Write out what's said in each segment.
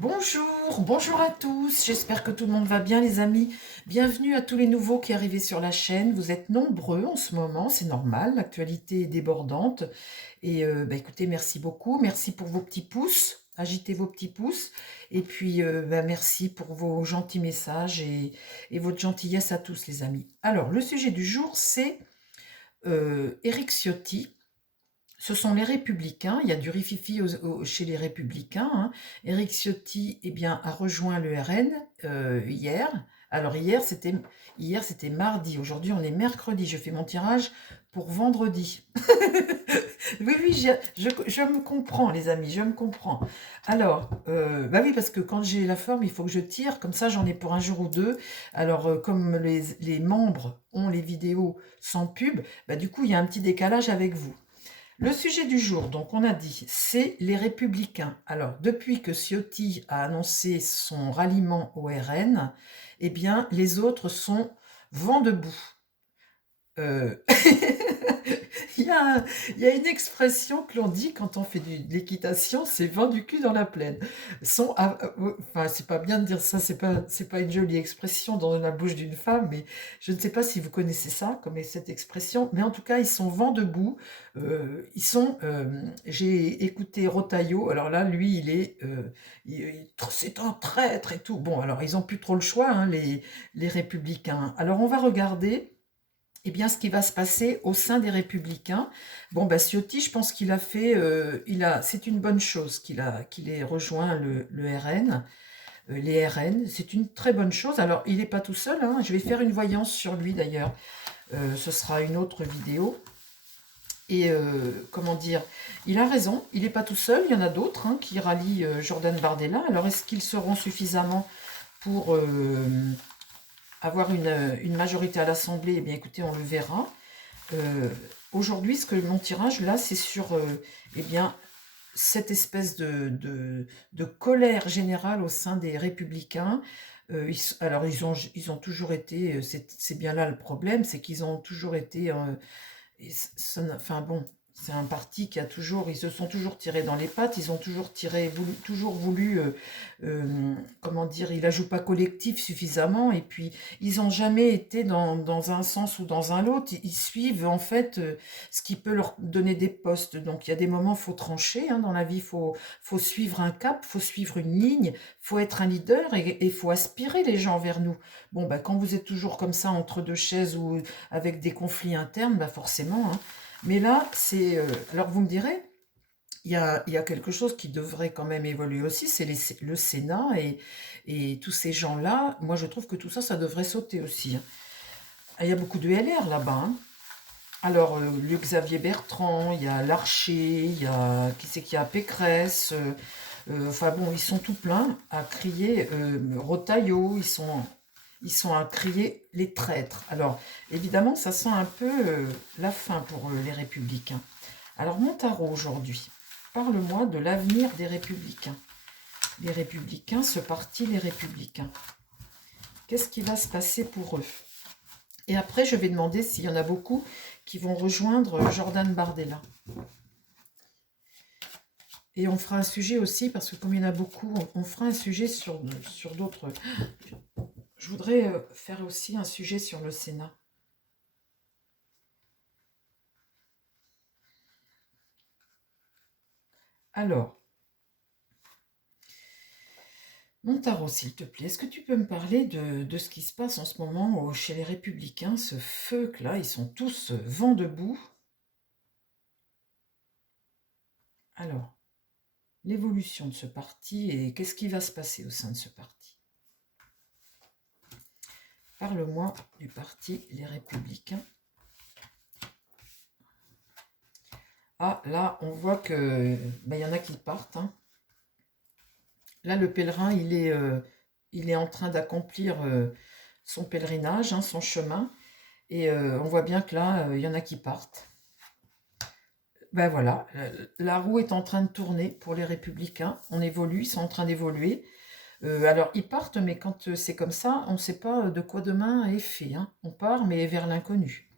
Bonjour, bonjour à tous, j'espère que tout le monde va bien les amis. Bienvenue à tous les nouveaux qui arrivent sur la chaîne. Vous êtes nombreux en ce moment, c'est normal, l'actualité est débordante. Et écoutez, merci beaucoup, merci pour vos petits pouces, agitez vos petits pouces. Et puis merci pour vos gentils messages et votre gentillesse à tous les amis. Alors, le sujet du jour, c'est Éric Ciotti. Ce sont les Républicains, il y a du rififi chez les Républicains, hein. Éric Ciotti eh bien, a rejoint le RN hier. Alors hier c'était mardi, aujourd'hui on est mercredi, je fais mon tirage pour vendredi. Oui, oui, je me comprends les amis, je me comprends. Alors, bah oui, parce que quand j'ai la forme, il faut que je tire, comme ça j'en ai pour un jour ou deux. Alors, comme les membres ont les vidéos sans pub, bah, du coup il y a un petit décalage avec vous. Le sujet du jour, donc on a dit, c'est les Républicains. Alors, depuis que Ciotti a annoncé son ralliement au RN, eh bien, les autres sont vent debout. Euh, il, y a, il y a une expression que l'on dit quand on fait de l'équitation, c'est vent du cul dans la plaine. Enfin, c'est pas bien de dire ça, c'est pas une jolie expression dans la bouche d'une femme, mais je ne sais pas si vous connaissez ça, comme est cette expression, mais en tout cas, ils sont vent debout. J'ai écouté Rotaillot, alors là, lui, c'est un traître et tout. Bon, alors, ils n'ont plus trop le choix, hein, les Républicains. Alors, on va regarder eh bien, ce qui va se passer au sein des Républicains. Bon, bah, Ciotti, je pense qu'il a fait, c'est une bonne chose qu'il ait rejoint le RN, les RN, c'est une très bonne chose. Alors, il n'est pas tout seul, hein. Je vais faire une voyance sur lui d'ailleurs. Ce sera une autre vidéo. Et comment dire, il a raison, il n'est pas tout seul, il y en a d'autres hein, qui rallient Jordan Bardella. Alors, est-ce qu'ils seront suffisamment pour avoir une majorité à l'Assemblée? Eh bien, écoutez, on le verra. Euh, Aujourd'hui, mon tirage, là, c'est sur eh bien, cette espèce de colère générale au sein des Républicains. Alors, ils ont toujours été, c'est bien là le problème, c'est qu'ils ont toujours été enfin bon, c'est un parti qui a toujours, ils se sont toujours tirés dans les pattes, ils ont toujours voulu, comment dire, ils la jouent pas collectif suffisamment, et puis ils n'ont jamais été dans un sens ou dans un autre, ils suivent en fait ce qui peut leur donner des postes. Donc il y a des moments, faut trancher, hein, dans la vie, faut suivre un cap, faut suivre une ligne, faut être un leader et faut aspirer les gens vers nous. Bon, bah, quand vous êtes toujours comme ça entre deux chaises ou avec des conflits internes, bah forcément, hein. Mais là, alors vous me direz, il y a quelque chose qui devrait quand même évoluer aussi, c'est le Sénat et tous ces gens-là. Moi, je trouve que tout ça, ça devrait sauter aussi, hein. Il y a beaucoup de LR là-bas, hein. Alors, le Xavier Bertrand, il y a Larcher, il y a, qui c'est qu'il y a Pécresse, enfin bon, ils sont tout pleins à crier Rotaillot, ils sont à crier les traîtres. Alors, évidemment, ça sent un peu la fin pour les Républicains. Alors, mon tarot aujourd'hui, parle-moi de l'avenir des Républicains. Les Républicains, ce parti, les Républicains. Qu'est-ce qui va se passer pour eux? Et après, je vais demander s'il y en a beaucoup qui vont rejoindre Jordan Bardella. Et on fera un sujet aussi, parce que comme il y en a beaucoup, on fera un sujet sur d'autres. Je voudrais faire aussi un sujet sur le Sénat. Alors, mon tarot, s'il te plaît, est-ce que tu peux me parler de ce qui se passe en ce moment chez les Républicains, ce feu que là, ils sont tous vent debout. Alors, l'évolution de ce parti et qu'est-ce qui va se passer au sein de ce parti? Parle-moi du parti Les Républicains. Ah, là, on voit que y en a qui partent, hein. Là, le pèlerin, il est en train d'accomplir son pèlerinage, hein, son chemin. Et on voit bien que là, il y en a qui partent. Ben voilà, la roue est en train de tourner pour les Républicains. On évolue, ils sont en train d'évoluer. Alors, ils partent, mais quand c'est comme ça, on ne sait pas de quoi demain est fait, hein. On part, mais vers l'inconnu.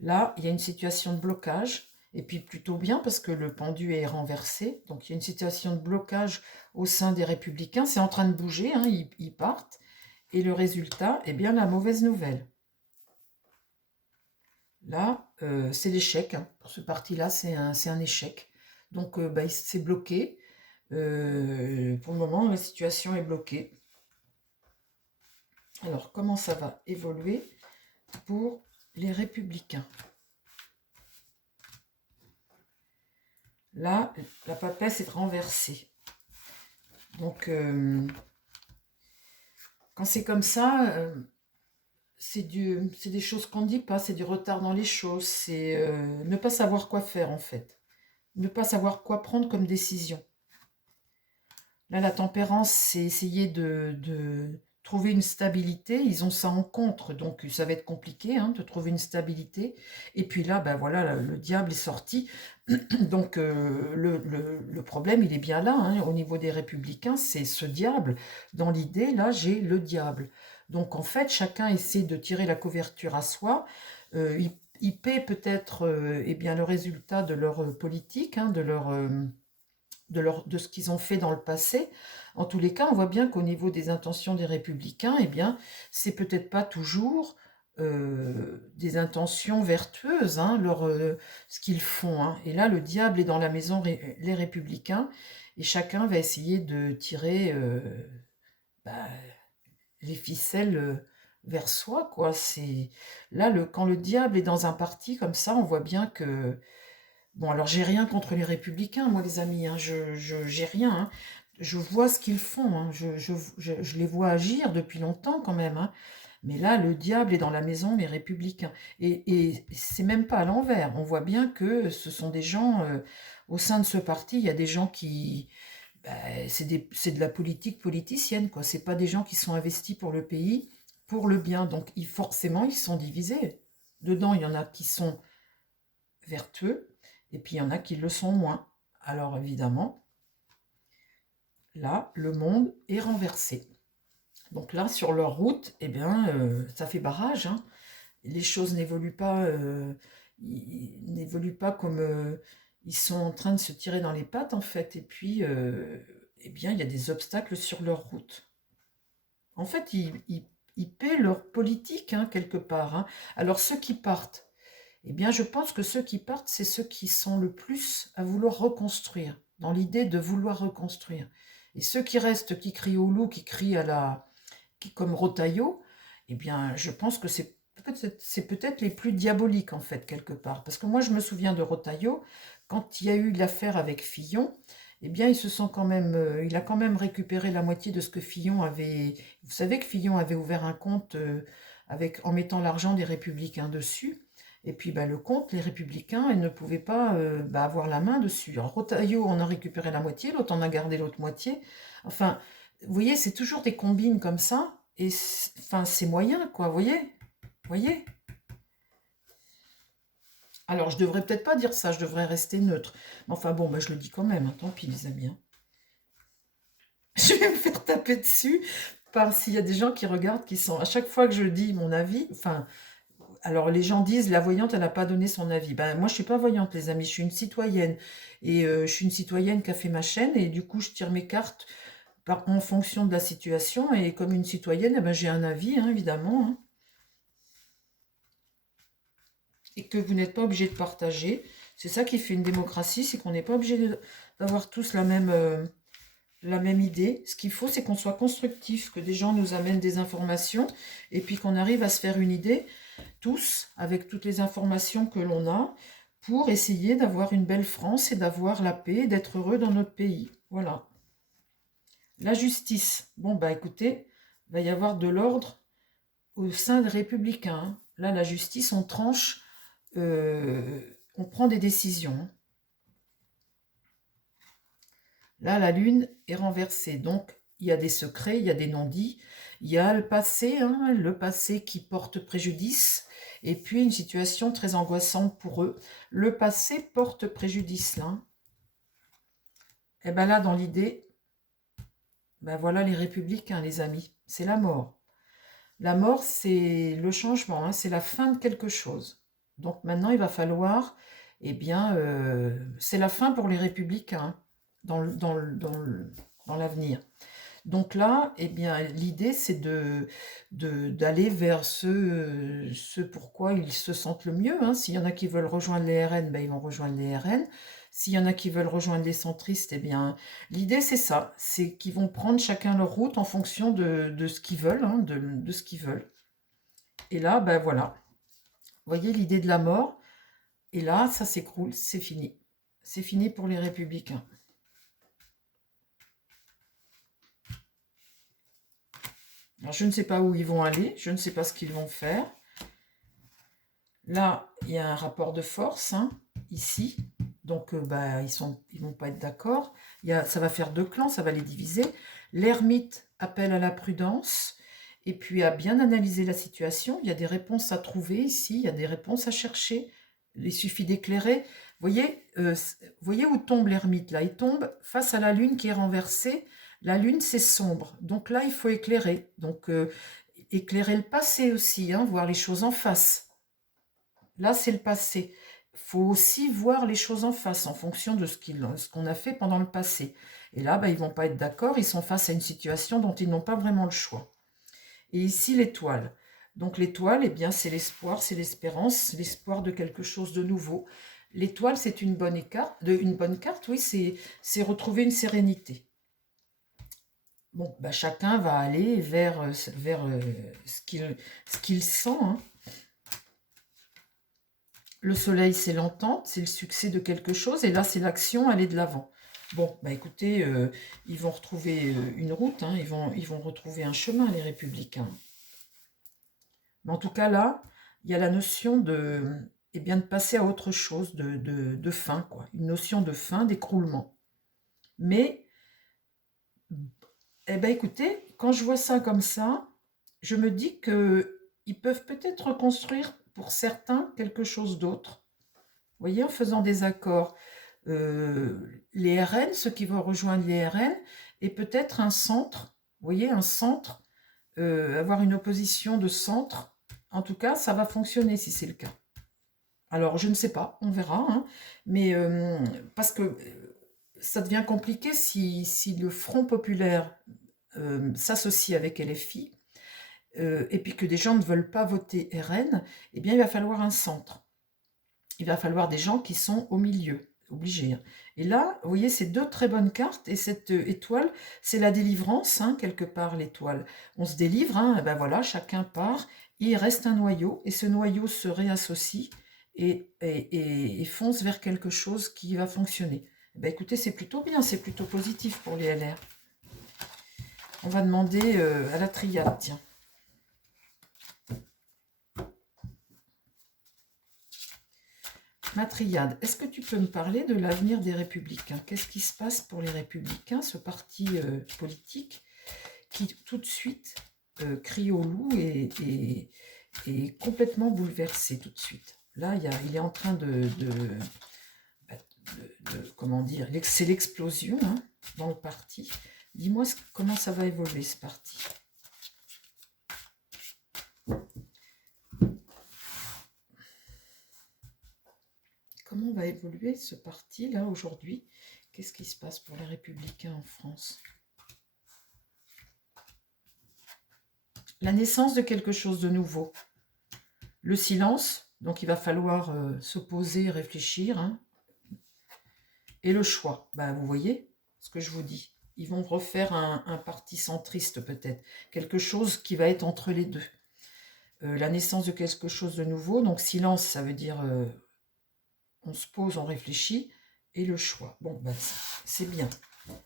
Là, il y a une situation de blocage. Et puis plutôt bien parce que le pendu est renversé. Donc il y a une situation de blocage au sein des républicains. C'est en train de bouger, hein, ils partent. Et le résultat, eh bien la mauvaise nouvelle. Là, c'est l'échec, hein. Pour ce parti-là, c'est un échec. Donc bah, c'est bloqué. Pour le moment, la situation est bloquée. Alors, comment ça va évoluer pour les républicains? Là, la papesse est renversée. Donc, quand c'est comme ça, c'est des choses qu'on ne dit pas, c'est du retard dans les choses, c'est ne pas savoir quoi faire en fait, ne pas savoir quoi prendre comme décision. Là, la tempérance, c'est essayer de trouver une stabilité. Ils ont ça en contre, donc ça va être compliqué hein, de trouver une stabilité. Et puis là, ben voilà, le diable est sorti. Donc le problème, il est bien là, hein, au niveau des républicains, c'est ce diable. Dans l'idée, là, j'ai le diable. Donc en fait, chacun essaie de tirer la couverture à soi. Ils paient peut-être eh bien, le résultat de leur politique, hein, de ce qu'ils ont fait dans le passé. En tous les cas, on voit bien qu'au niveau des intentions des républicains, eh bien, c'est peut-être pas toujours des intentions vertueuses, hein, ce qu'ils font, hein. Et là, le diable est dans la maison, les républicains, et chacun va essayer de tirer bah, les ficelles vers soi, quoi. C'est là, quand le diable est dans un parti comme ça, on voit bien que bon, alors j'ai rien contre les républicains, moi les amis, hein, j'ai rien, hein. Je vois ce qu'ils font, hein, je les vois agir depuis longtemps quand même, hein. Mais là, le diable est dans la maison, les républicains. Et c'est même pas à l'envers. On voit bien que ce sont des gens, au sein de ce parti, il y a des gens qui... bah, c'est de la politique politicienne, quoi. C'est pas des gens qui sont investis pour le pays, pour le bien. Donc forcément, ils sont divisés. Dedans, il y en a qui sont vertueux, et puis il y en a qui le sont moins. Alors évidemment, là, le monde est renversé. Donc là, sur leur route, eh bien, ça fait barrage, hein. Les choses n'évoluent pas comme ils sont en train de se tirer dans les pattes, en fait. Et puis, eh bien, il y a des obstacles sur leur route. En fait, ils paient leur politique, hein, quelque part, hein. Alors, ceux qui partent, eh bien, je pense que ceux qui partent, c'est ceux qui sont le plus à vouloir reconstruire, dans l'idée de vouloir reconstruire. Et ceux qui restent, qui crient au loup, qui crient comme Rotaillot, eh bien, je pense que c'est peut-être les plus diaboliques, en fait, quelque part. Parce que moi, je me souviens de Rotaillot, quand il y a eu l'affaire avec Fillon, eh bien, il a quand même récupéré la moitié de ce que Fillon avait... Vous savez que Fillon avait ouvert un compte en mettant l'argent des Républicains dessus. Et puis bah, le compte, les Républicains, ils ne pouvaient pas bah, avoir la main dessus. Alors Rotaillot en a récupéré la moitié, l'autre en a gardé l'autre moitié. Enfin, vous voyez, c'est toujours des combines comme ça. Et enfin, c'est moyen, quoi, vous voyez? Vous voyez? Alors, je devrais peut-être pas dire ça, je devrais rester neutre. Mais enfin bon, bah, je le dis quand même, hein, tant pis les amis, hein. Je vais me faire taper dessus par s'il y a des gens qui regardent, qui sont... À chaque fois que je dis mon avis, enfin... Alors les gens disent, la voyante, elle n'a pas donné son avis. Ben, moi, je suis pas voyante, les amis, je suis une citoyenne. Et je suis une citoyenne qui a fait ma chaîne, et du coup, je tire mes cartes en fonction de la situation. Et comme une citoyenne, eh ben, j'ai un avis, hein, évidemment, hein. Et que vous n'êtes pas obligé de partager. C'est ça qui fait une démocratie, c'est qu'on n'est pas obligé d'avoir tous la même idée. Ce qu'il faut, c'est qu'on soit constructif, que des gens nous amènent des informations, et puis qu'on arrive à se faire une idée, tous, avec toutes les informations que l'on a, pour essayer d'avoir une belle France et d'avoir la paix et d'être heureux dans notre pays. Voilà. La justice. Bon, bah écoutez, il va y avoir de l'ordre au sein des républicains, hein. Là, la justice, on tranche, on prend des décisions, hein. Là, la lune est renversée, donc il y a des secrets, il y a des non-dits, il y a le passé, hein, le passé qui porte préjudice, et puis une situation très angoissante pour eux. Le passé porte préjudice, là. Et bien là, dans l'idée, ben voilà les républicains, les amis, c'est la mort. La mort, c'est le changement, hein, c'est la fin de quelque chose. Donc maintenant, il va falloir eh bien, c'est la fin pour les républicains hein, dans l'avenir. Donc là, eh bien, l'idée, c'est d'aller vers ce pourquoi ils se sentent le mieux. Hein. S'il y en a qui veulent rejoindre les RN, ben, ils vont rejoindre les RN. S'il y en a qui veulent rejoindre les centristes, eh bien, l'idée, c'est ça. C'est qu'ils vont prendre chacun leur route en fonction de ce qu'ils veulent, hein, de ce qu'ils veulent. Et là, ben voilà. Vous voyez l'idée de la mort. Et là, ça s'écroule, c'est fini. C'est fini pour les républicains. Alors, je ne sais pas où ils vont aller, je ne sais pas ce qu'ils vont faire. Là, il y a un rapport de force, hein, ici. Donc, bah, ils vont pas être d'accord. Ça va faire deux clans, ça va les diviser. L'ermite appelle à la prudence et puis à bien analyser la situation. Il y a des réponses à trouver ici, il y a des réponses à chercher. Il suffit d'éclairer. Voyez où tombe l'ermite, là. Il tombe face à la lune qui est renversée. La lune, c'est sombre. Donc là, il faut éclairer. Donc, éclairer le passé aussi, hein, voir les choses en face. Là, c'est le passé. Il faut aussi voir les choses en face, en fonction de ce qu'on a fait pendant le passé. Et là, bah, ils ne vont pas être d'accord, ils sont face à une situation dont ils n'ont pas vraiment le choix. Et ici, l'étoile. Donc l'étoile, eh bien, c'est l'espoir, c'est l'espérance, l'espoir de quelque chose de nouveau. L'étoile, c'est une bonne carte, oui, c'est retrouver une sérénité. Bon, bah, chacun va aller vers ce qu'il sent, hein. Le soleil, c'est l'entente, c'est le succès de quelque chose, et là, c'est l'action, aller de l'avant. Bon, bah écoutez, ils vont retrouver une route, hein, ils vont retrouver un chemin, les républicains. Mais en tout cas, là, il y a la notion eh bien, de passer à autre chose, de fin, quoi. Une notion de fin, d'écroulement. Mais, eh ben, écoutez, quand je vois ça comme ça, je me dis qu'ils peuvent peut-être reconstruire, pour certains, quelque chose d'autre. Vous voyez, en faisant des accords, les RN, ceux qui vont rejoindre les RN, et peut-être un centre, vous voyez, un centre, avoir une opposition de centre, en tout cas, ça va fonctionner si c'est le cas. Alors, je ne sais pas, on verra, hein, mais parce que ça devient compliqué si le Front populaire s'associe avec LFI, et puis que des gens ne veulent pas voter RN, eh bien, il va falloir un centre. Il va falloir des gens qui sont au milieu, obligés. Hein. Et là, vous voyez, c'est deux très bonnes cartes, et cette étoile, c'est la délivrance, hein, quelque part, l'étoile. On se délivre, hein, et ben voilà, chacun part, il reste un noyau, et ce noyau se réassocie et fonce vers quelque chose qui va fonctionner. Eh ben écoutez, c'est plutôt bien, c'est plutôt positif pour les LR. On va demander à la triade, tiens. Ma triade, est-ce que tu peux me parler de l'avenir des Républicains? Qu'est-ce qui se passe pour les Républicains, ce parti politique qui tout de suite crie au loup et est complètement bouleversé tout de suite? Là, il est en train comment dire, c'est l'explosion hein, dans le parti. Dis-moi comment ça va évoluer ce parti. Comment va évoluer ce parti-là aujourd'hui? Qu'est-ce qui se passe pour les Républicains en France? La naissance de quelque chose de nouveau. Le silence, donc il va falloir se poser, réfléchir. Hein. Et le choix, ben, vous voyez ce que je vous dis. Ils vont refaire un parti centriste peut-être. Quelque chose qui va être entre les deux. La naissance de quelque chose de nouveau. Donc silence, ça veut dire on se pose, on réfléchit. Et le choix. Bon, ben, c'est bien.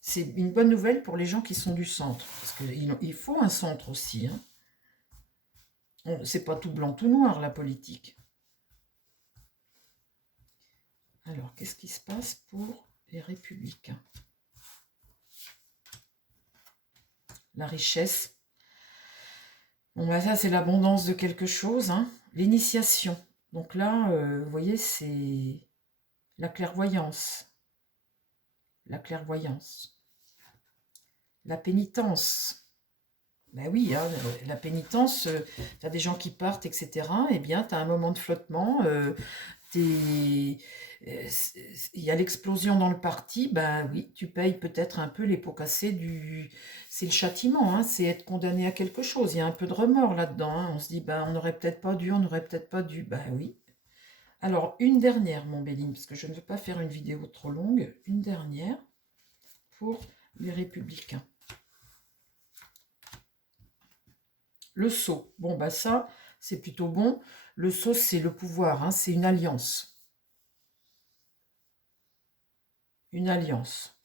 C'est une bonne nouvelle pour les gens qui sont du centre. Parce qu'il faut un centre aussi. Hein. C'est pas tout blanc, tout noir, la politique. Alors, qu'est-ce qui se passe pour les Républicains? La richesse. Bon, bah ça, c'est l'abondance de quelque chose. Hein. L'initiation. Donc là, vous voyez, c'est la clairvoyance. La clairvoyance. La pénitence. Ben oui, hein, la pénitence, tu as des gens qui partent, etc. Eh bien, tu as un moment de flottement. Il y a l'explosion dans le parti, ben oui, tu payes peut-être un peu les pots cassés du... C'est le châtiment, hein, c'est être condamné à quelque chose. Il y a un peu de remords là-dedans, hein. On se dit, ben on n'aurait peut-être pas dû, on n'aurait peut-être pas dû. Ben oui. Alors, une dernière, mon Béline, parce que je ne veux pas faire une vidéo trop longue. Une dernière pour les Républicains. Le sceau. Bon, bah ça, c'est plutôt bon. Le sceau, c'est le pouvoir, hein, c'est une alliance. Une alliance.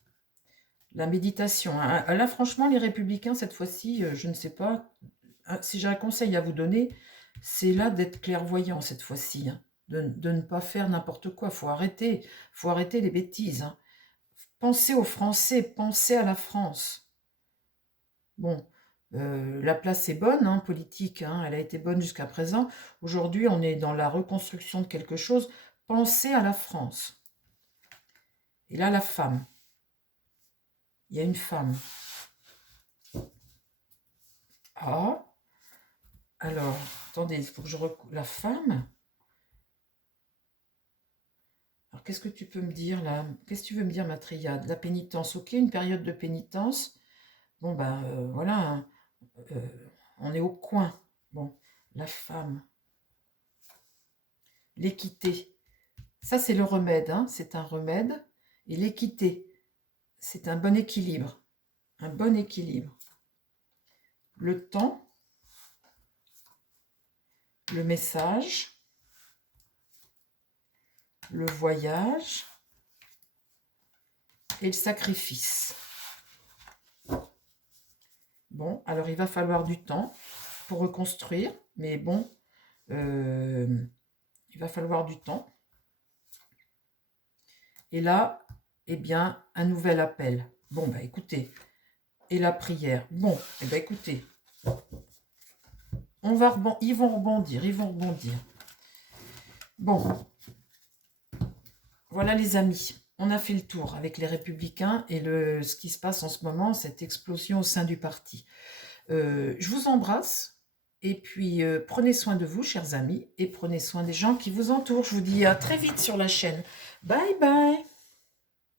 La méditation. Hein. Là, franchement, les Républicains, cette fois-ci, je ne sais pas. Si j'ai un conseil à vous donner, c'est là d'être clairvoyant cette fois-ci. Hein. De ne pas faire n'importe quoi. Faut arrêter les bêtises. Hein. Pensez aux Français, pensez à la France. Bon, la place est bonne, hein, politique, hein, elle a été bonne jusqu'à présent. Aujourd'hui, on est dans la reconstruction de quelque chose. Pensez à la France. Et là, la femme. Il y a une femme. Ah, alors, attendez, il faut que je recoupe. La femme. Alors, qu'est-ce que tu peux me dire là? Qu'est-ce que tu veux me dire, ma triade? La pénitence, ok, une période de pénitence. Bon, ben voilà, hein, euh, on est au coin. Bon, la femme. L'équité. Ça, c'est le remède, hein, c'est un remède. Et l'équité, c'est un bon équilibre. Un bon équilibre. Le temps, le message, le voyage et le sacrifice. Bon, alors il va falloir du temps pour reconstruire, mais bon, il va falloir du temps. Et là, eh bien, un nouvel appel. Bon, bah écoutez, et la prière. Bon, eh bien écoutez, ils vont rebondir, ils vont rebondir. Bon, voilà les amis, on a fait le tour avec les Républicains et ce qui se passe en ce moment, cette explosion au sein du parti. Je vous embrasse et puis prenez soin de vous, chers amis, et prenez soin des gens qui vous entourent. Je vous dis à très vite sur la chaîne. Bye bye.